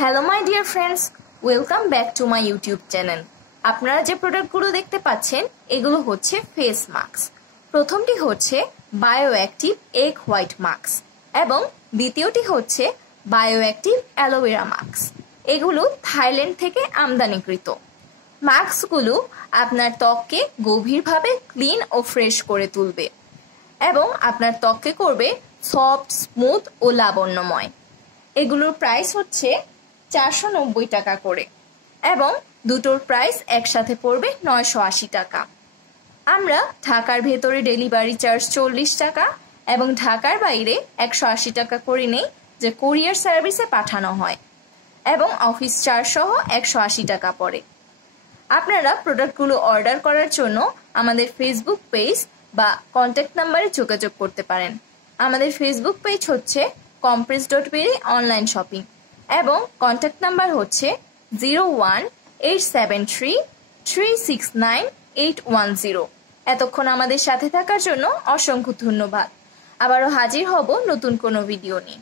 Hello my dear friends, welcome back to my YouTube channel. আপনারা যে প্রোডাক্টগুলো দেখতে পাচ্ছেন এগুলো হচ্ছে ফেস মাস্ক। প্রথমটি হচ্ছে bio active egg white mask এবং দ্বিতীয়টি হচ্ছে বায়ো অ্যাক্টিভ অ্যালোভেরা মাস্ক। এগুলো থাইল্যান্ড থেকে আমদানিকৃত। মাস্কগুলো আপনার ত্বককে গভীরভাবে ক্লিন ও ফ্রেশ করে তুলবে এবং আপনার ত্বককে করবে সফট, স্মুথ ও লাবণ্যময়। এগুলোর প্রাইস হচ্ছে 490 টাকা করে এবং দুটোর প্রাইস একসাথে পড়বে 980 টাকা। আমরা ঢাকার ভেতরে ডেলিভারি চার্জ 40 টাকা এবং ঢাকার বাইরে 180 টাকা করে নেই, যে কুরিয়ার সার্ভিসে পাঠানো হয়, এবং অফিস চার্জ সহ 180 টাকা পড়ে। আপনারা প্রোডাক্টগুলো অর্ডার করার জন্য আমাদের ফেসবুক পেজ বা কন্ট্যাক্ট নাম্বারে যোগাযোগ করতে পারেন। আমাদের ফেসবুক পেজ হচ্ছে compress.berry অনলাইন শপিং এবং কন্ট্যাক্ট নাম্বার হচ্ছে 01873369 এতক্ষণ আমাদের সাথে থাকার জন্য অসংখ্য ধন্যবাদ। আবারও হাজির হব নতুন কোনো ভিডিও নিয়ে।